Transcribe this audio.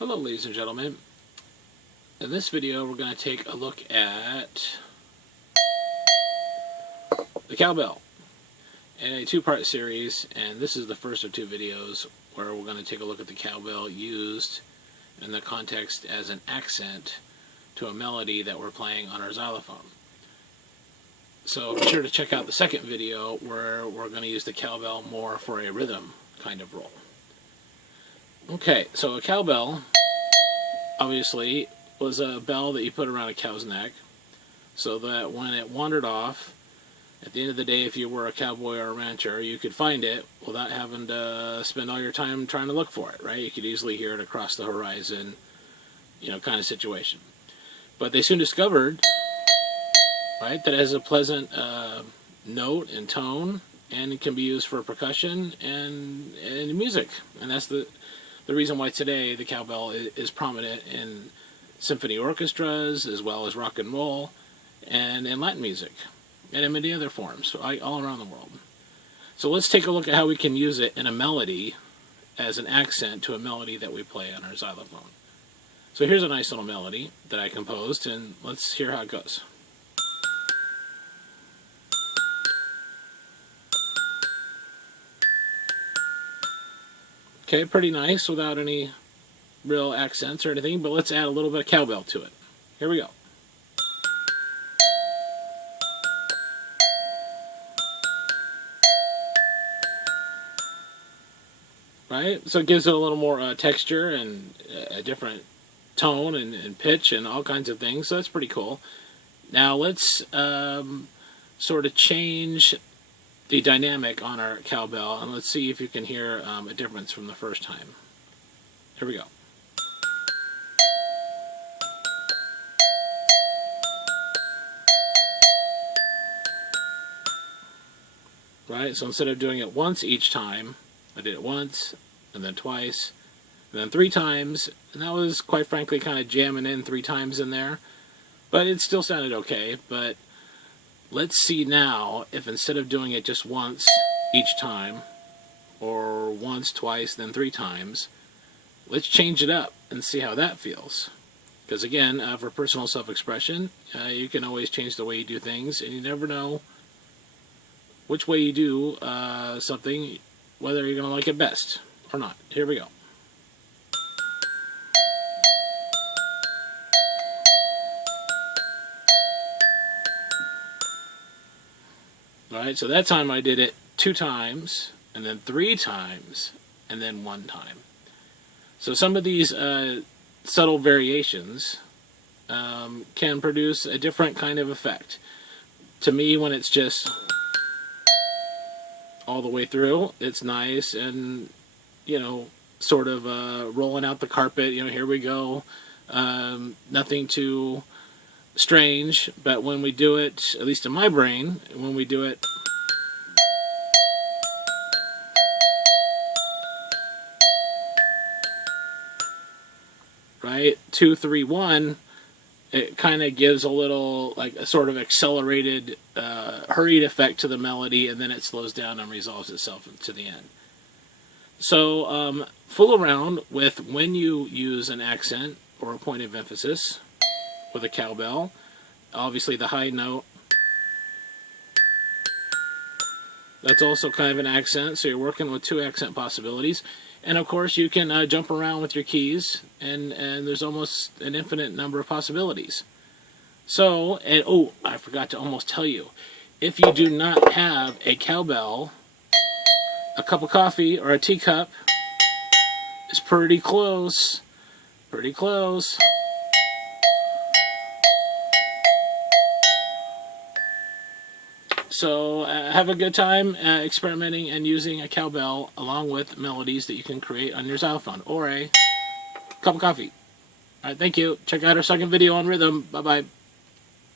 Hello ladies and gentlemen. In this video we're going to take a look at the cowbell in a two-part series, and this is the first of two videos where we're going to take a look at the cowbell used in the context as an accent to a melody that we're playing on our xylophone. So be sure to check out the second video where we're going to use the cowbell more for a rhythm kind of role. Okay, so a cowbell obviously was a bell that you put around a cow's neck so that when it wandered off, at the end of the day, if you were a cowboy or a rancher, you could find it without having to spend all your time trying to look for it, right? You could easily hear it across the horizon, kind of situation. But they soon discovered, right, that it has a pleasant note and tone, and it can be used for percussion and music. And that's the reason why today the cowbell is prominent in symphony orchestras as well as rock and roll and in Latin music and in many other forms all around the world. So let's take a look at how we can use it in a melody as an accent to a melody that we play on our xylophone. So here's a nice little melody that I composed, and let's hear how it goes. Okay, pretty nice without any real accents or anything, but let's add a little bit of cowbell to it. Here we go. Right? So it gives it a little more texture and a different tone and pitch and all kinds of things, so that's pretty cool. Now let's sort of change the dynamic on our cowbell, and let's see if you can hear a difference from the first time. Here we go. Right, so instead of doing it once each time, I did it once, and then twice, and then three times, and that was, quite frankly, kind of jamming in 3 times in there, but it still sounded okay. But let's see now if instead of doing it just once each time, or once, twice, then 3 times, let's change it up and see how that feels. Because again, for personal self-expression, you can always change the way you do things, and you never know which way you do something, whether you're going to like it best or not. Here we go. Alright, so that time I did it 2 times, and then 3 times, and then 1 time. So some of these subtle variations can produce a different kind of effect. To me, when it's just all the way through, it's nice and, sort of rolling out the carpet, here we go. Nothing too strange, but when we do it, at least in my brain, when we do it right, 2, 3, 1, it kind of gives a little, like a sort of accelerated, hurried effect to the melody, and then it slows down and resolves itself to the end. So fool around with when you use an accent or a point of emphasis with a cowbell. Obviously the high note, that's also kind of an accent, so you're working with 2 accent possibilities. And of course you can jump around with your keys, and there's almost an infinite number of possibilities. So, and oh, I forgot to almost tell you, if you do not have a cowbell, a cup of coffee or a teacup is pretty close. Pretty close. So have a good time experimenting and using a cowbell along with melodies that you can create on your xylophone or a cup of coffee. Alright, thank you. Check out our second video on rhythm. Bye-bye.